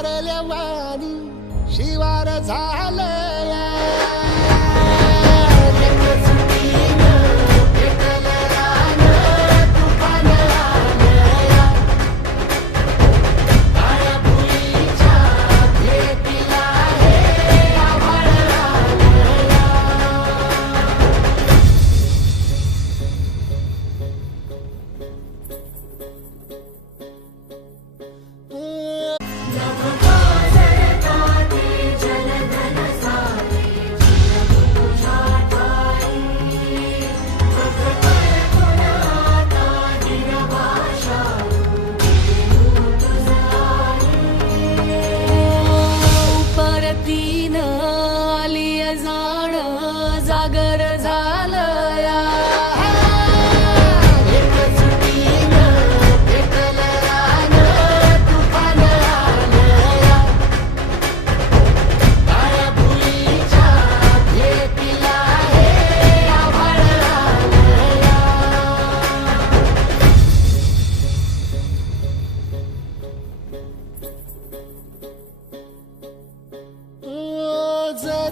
वाणी शिवार झालं